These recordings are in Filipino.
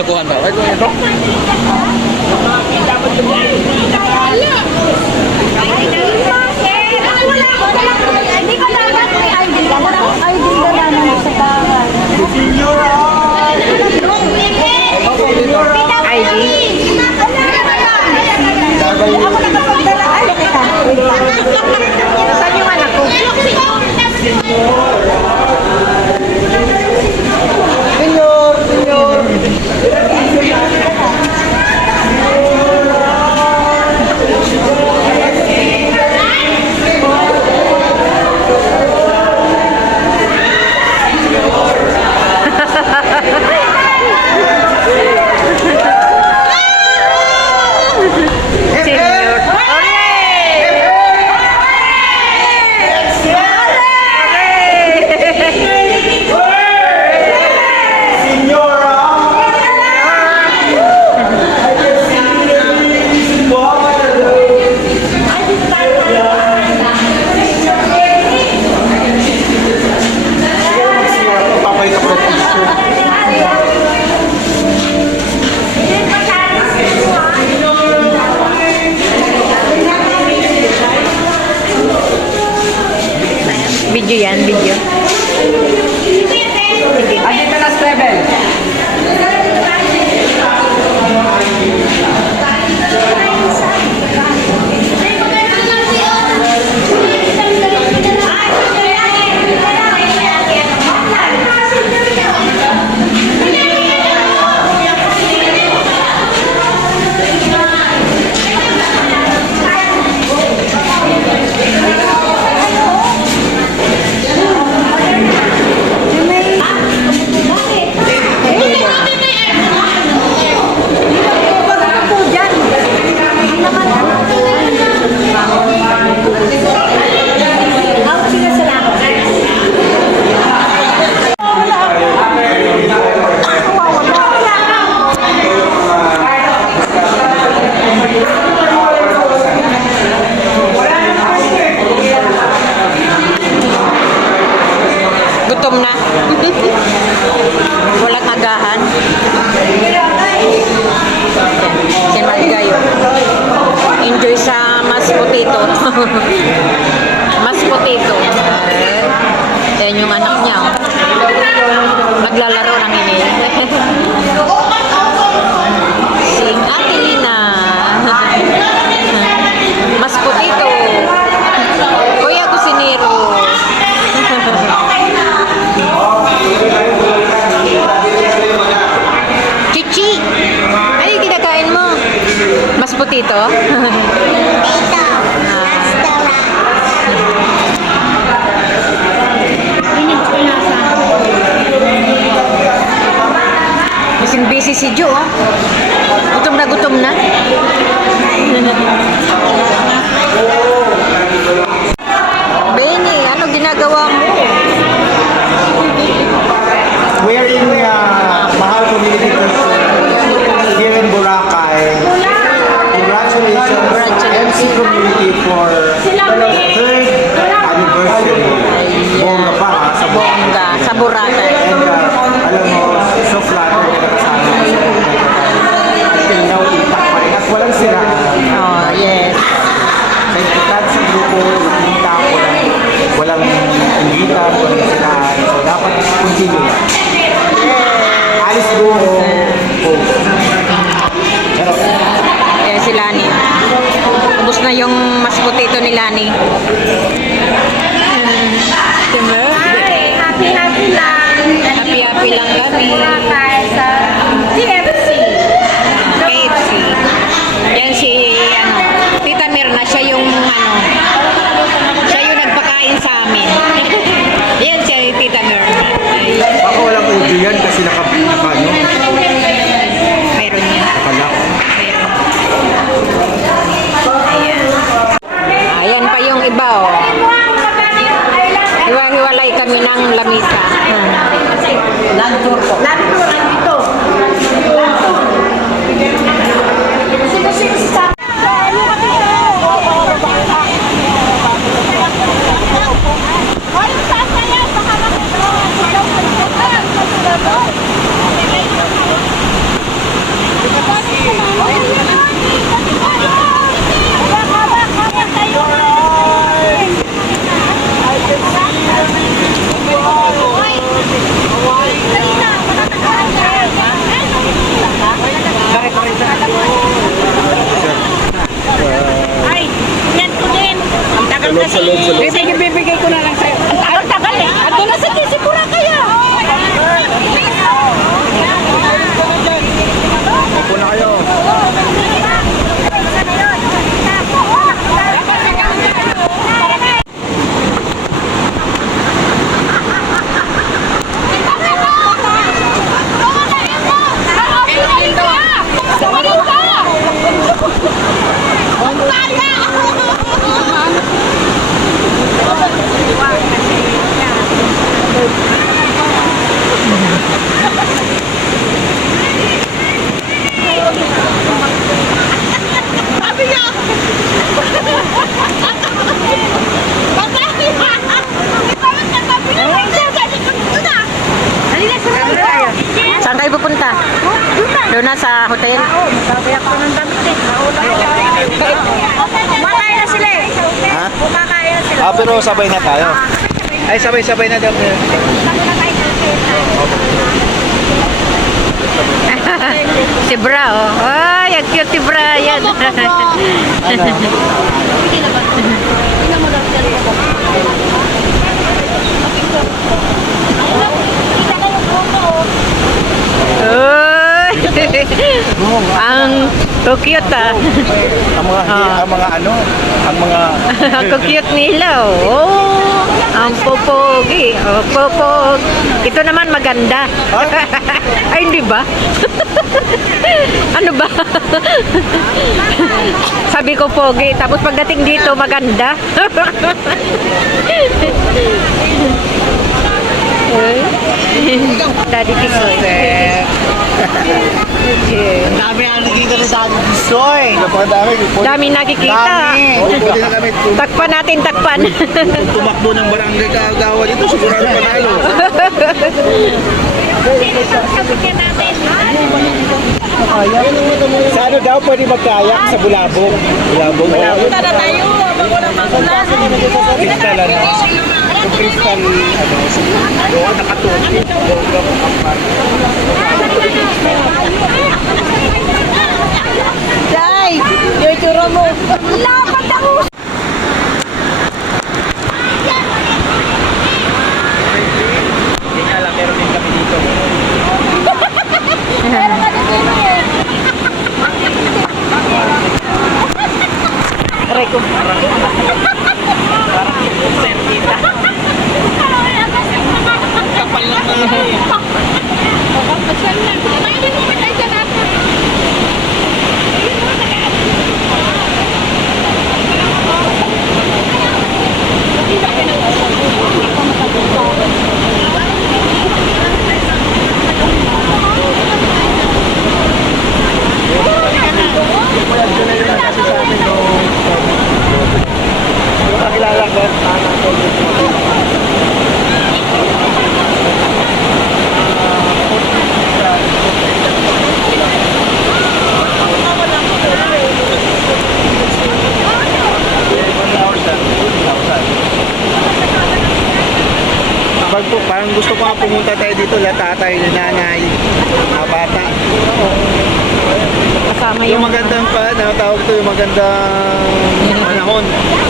Lokohan ba? Ay, kung ito? ID. Ako nakapagdala. Ay, kita. Wait lang. Video yan, video. Gutom na. Walang agahan. Si Margayo. Enjoy sa mas potato. mas potato. Yan yung anak niya. oh. Naglalaro ng ini. si Ate mas potato. Dito. Restaurant. Kasing busy si Jo, ah. Gutom na gutom na. Benny, ano ginagawa mo? We're in uh, For third anniversary. Bongga pa ha, sa Bongga. Ni Lani. Diba? Happy, happy lang. Happy-happy lang kami. Sa TFC. KFC. Yan si, ano, Tita Mirna, siya yung, ano, siya yung nagpakain sa amin. Yan si Tita Mirna. Ay, baka walang yan kasi naka, naka ano, ng lamisa. Hmm. Land tour po. Land tour, nandito. Land tour. Sino-sino sa... Ay, sasaya, baka makita. loob, sa loob, sa loob. Bibigay, bibigay ko na lang sa'yo. Ang tagal eh. Ando na sa Tisipura kaya. Upo na kayo. Saan kayo pupunta? Doon na sa hotel? Kumakain na sila eh. Ha? Kumakain na sila. Ah, pero sabay na tayo. Ay, sabay-sabay na daw. Si Bra, oh. Ay, ang cute si Brian. Ano? ang cute ah. Ang mga, Ah. ang mga ano, ang mga, ang cute nila oh. Ang popogi. Oh, popog. Ito naman maganda. Ay, hindi ba? ano ba? Sabi ko pogi, tapos pagdating dito maganda. Daddy Tisoy. ang dami ang nakikita sa dami Soy. Napakadami. Dami nakikita. Dami. Pwede na kami tum- Takpan natin, takpan. kung tumakbo ng barangay kagawa dito, sigurado panalo. Sa ano daw pwede magkayak sa Bulabog? Bulabog? Bulabog. Tara tayo. Magulang magulang. Kristal ano? Yung kristal ano? Oo, nakatuon. Day! Yung itsura mo. Lapad ako. Hindi nga lang, meron din kami dito. Pero ka dito eh. Aray ko. Yung kakilala ko, anak ko. Pag po, parang gusto ko nga pumunta tayo dito, la tatay, la nanay, mga bata. Kasama Yung yung magandang pa, ano, tawag to, yung magandang panahon.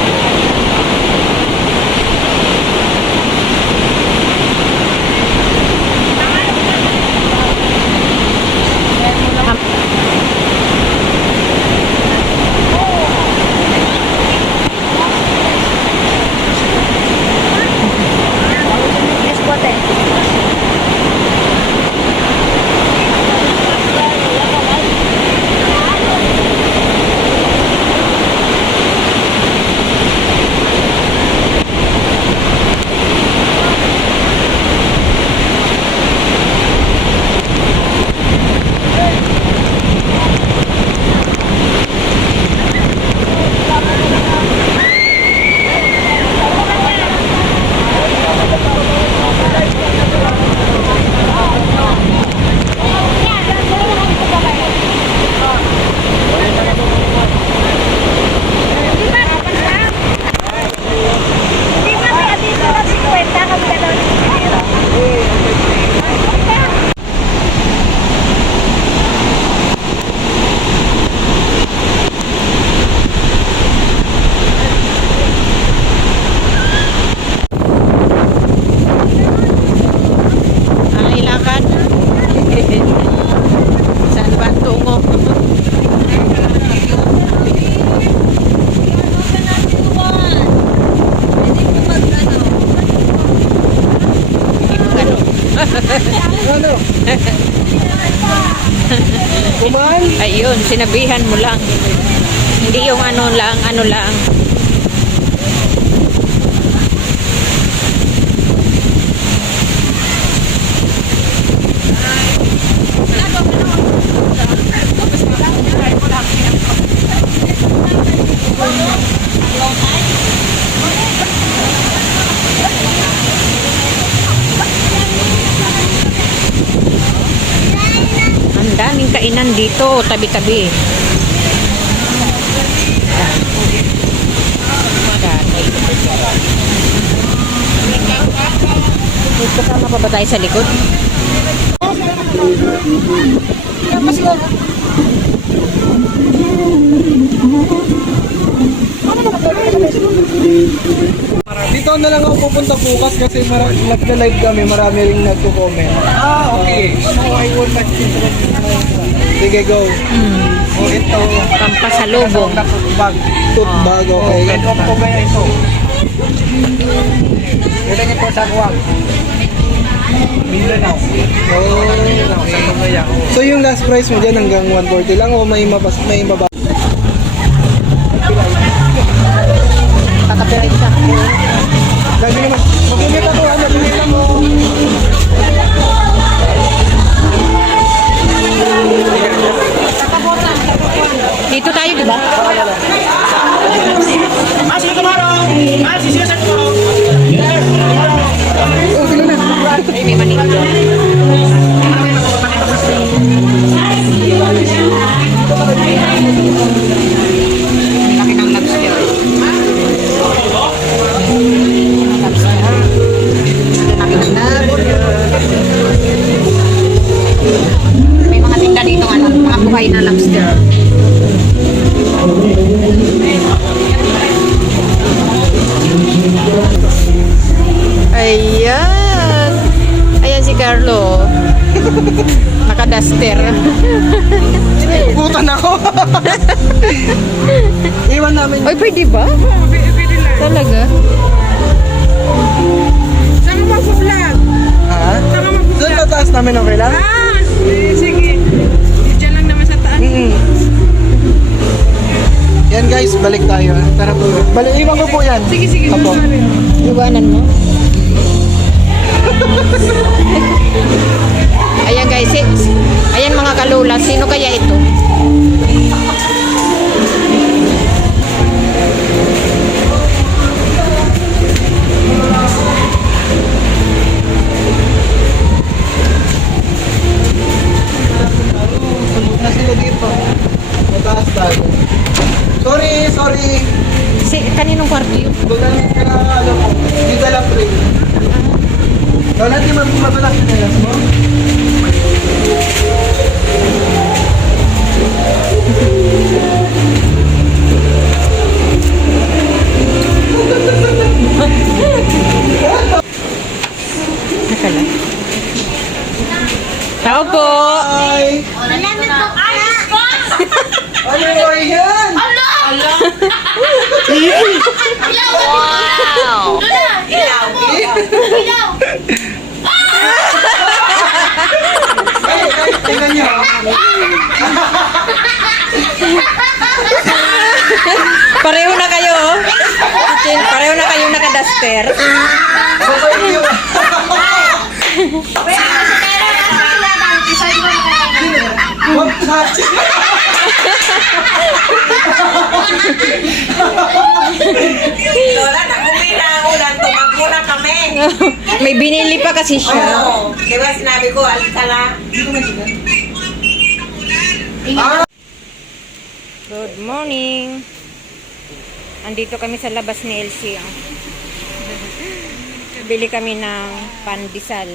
Sinabihan mo lang. Hindi yung ano lang, ano lang. Dito, tabi-tabi. Pa ba tayo sa likod? Dito na lang ako pupunta bukas kasi marami nagla-live kami, marami ring nagko-comment. Ah, okay. So I will not Sige, go. O ito. Pampasalubong. Tote bag, okay. Head of ko kaya ito. Ito niyo po sa kuwag. Mindanao. Oh. Tungaya. So yung last price mo dyan hanggang 140 lang o may mabas may mababa? Ba? Talaga? Saan mo mag-vlog? Ha? Saan mo mag-vlog? Doon sa taas namin okay lang? Ah, sige. Diyan lang naman sa taas. Mm. Yan guys, balik tayo. Tara po. Balik, iwan ko po yan. Sige, sige. Apo. Iwanan mo. Ayan guys, eh, ayan mga kalula, sino kaya ito? Tao po! Hi! Ano ba yan? Ay, ay, tingnan niyo. Pareho na kayo, oh. Chin, Pareho na kayo naka-duster. Sabay niyo. Sa Lola, nag-uwi na ako lang. Tumakbo na kami. May binili pa kasi siya. Oo. Di ba sinabi ko, alis ka lang. Good morning. Andito kami sa labas ni Elsie. ah. Bili kami ng pandesal.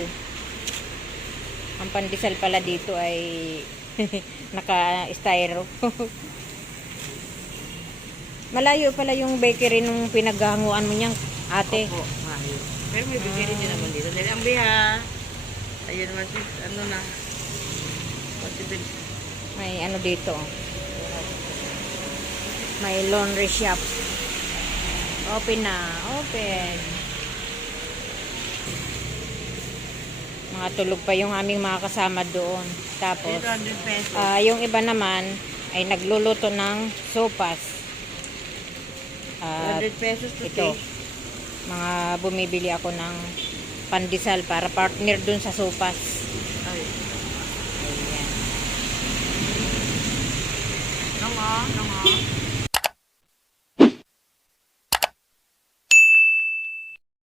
Ang pandesal pala dito ay naka-styro. Malayo pala yung bakery nung pinaghanguan mo niyang ate. Pero may bibili din naman dito. Dahil ang biha. Ayun naman sis, ano na. May ano dito. May laundry shop. Open na. Open. Mga tulog pa yung aming mga kasama doon. Tapos, 800 pesos. ah, yung iba naman ay nagluluto ng sopas. At 200 pesos to ito, take. mga bumibili ako ng pandesal para partner dun sa sopas. Ay. Ayan. Nongo, nongo.